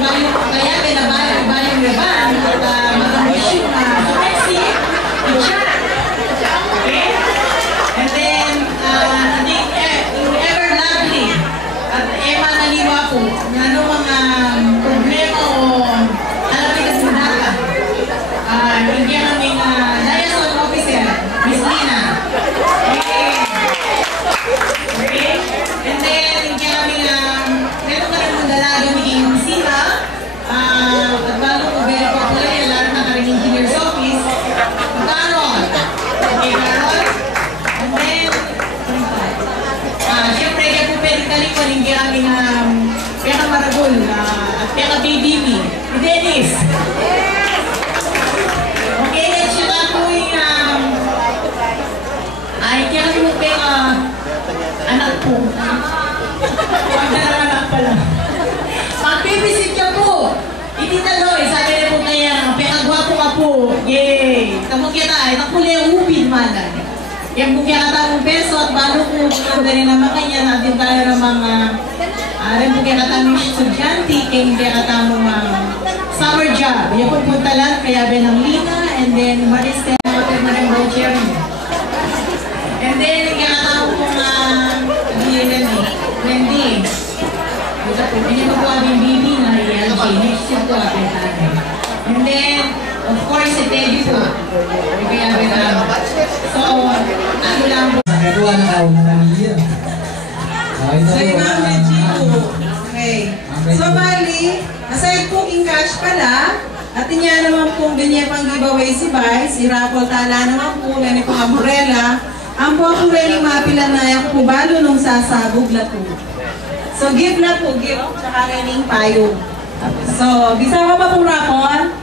kaya binabayong laban at mag-issue na sexy, i-chat. Okay? And then, yung ever lovely at Emma Naliwa po, na ano mga problema o alapit at sundaka. Hindi kaming liaison officer, Miss Lina. Okay. Okay. And then, hindi kaming meron ka rin mong dalaga ni Sina. At bago ko very popular yung lahat ng karing engineer's office. Carol. Okay, Carol. And then, siyempre, kaya po pwede kalikon, hindi kaming Peka Maragol at Peka Baby Me. Dennis. Okay, at siya po yung ay, kaya kami mo Peka anak po. Pagdalang anak pala. Mag-babysit ka po. Hindi taloy, sabi rin po kaya, Peka-gwapo ka po. Yay! Kamong kita ay, nakuli ang ubid manan. Kaya po kaya katamong peso at balo po rin naman kanya natin tayo ng mga rin po kaya katamong estudyante, kaya katamong summer job. Yan po punta lang, kaya Ben ng Lina, and then Maricel, Hotel Maring Roger. And then, kaya katamong po Wendy. Hindi ko po aming baby na LG. Next year po aking tatay. And then, of course, si Teddy po. Kaya so, ano lang po. Nagawa na ako na pamilya. So, Ma'am Regino. Okay. So, bali, aside po in cash pala, at niya naman pong ganyan pang giveaway si Bay, si Rapol Tala naman po, ganyan po Amorella. Ang po ako rin mapila na yung pubalo nung sasabog na po. So, give na po, give. Tsaka rin payo. So, bisa ka ba pong Rapol?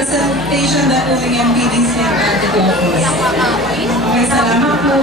Presentation na po yung meetings niya at ito. Okay, salamat po.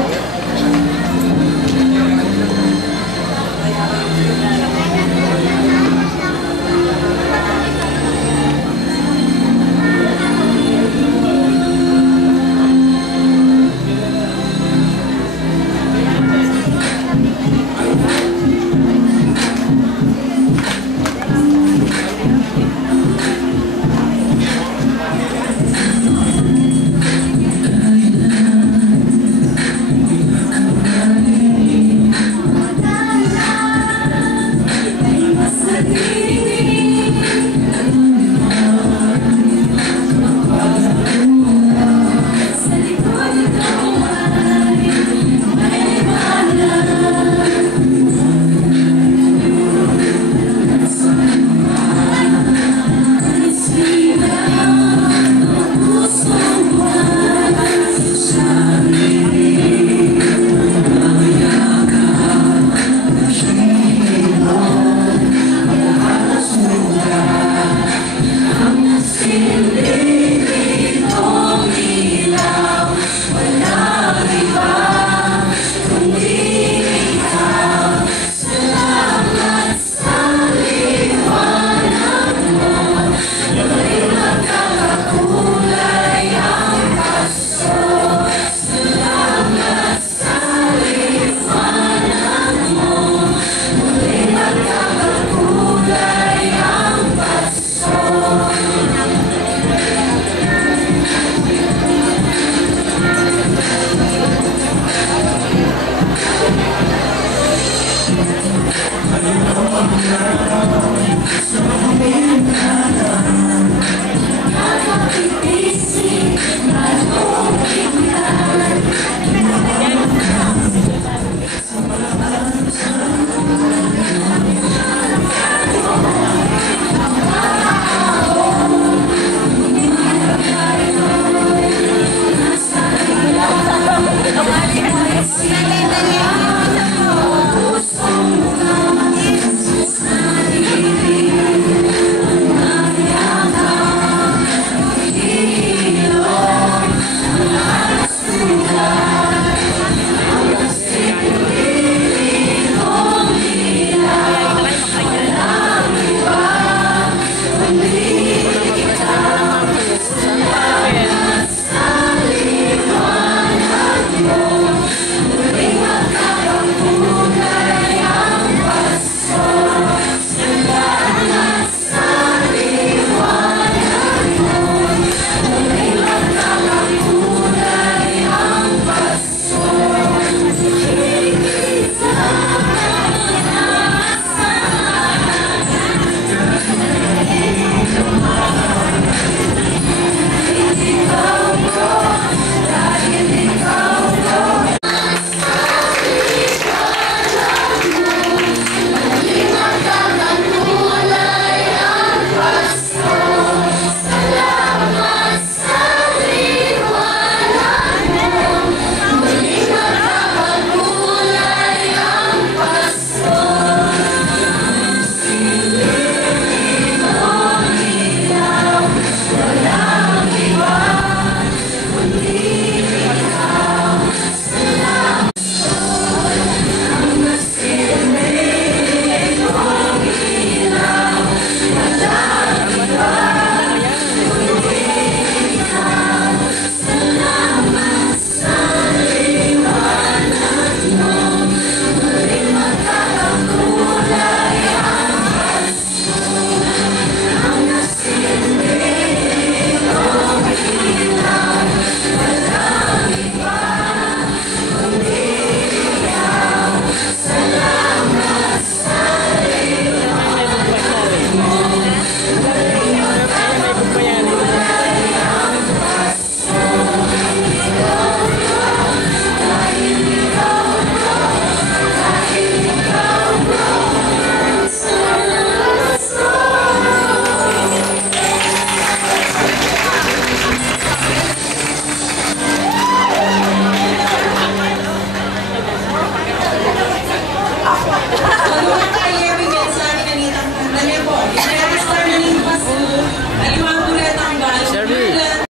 Pastor Naling Pasko at mga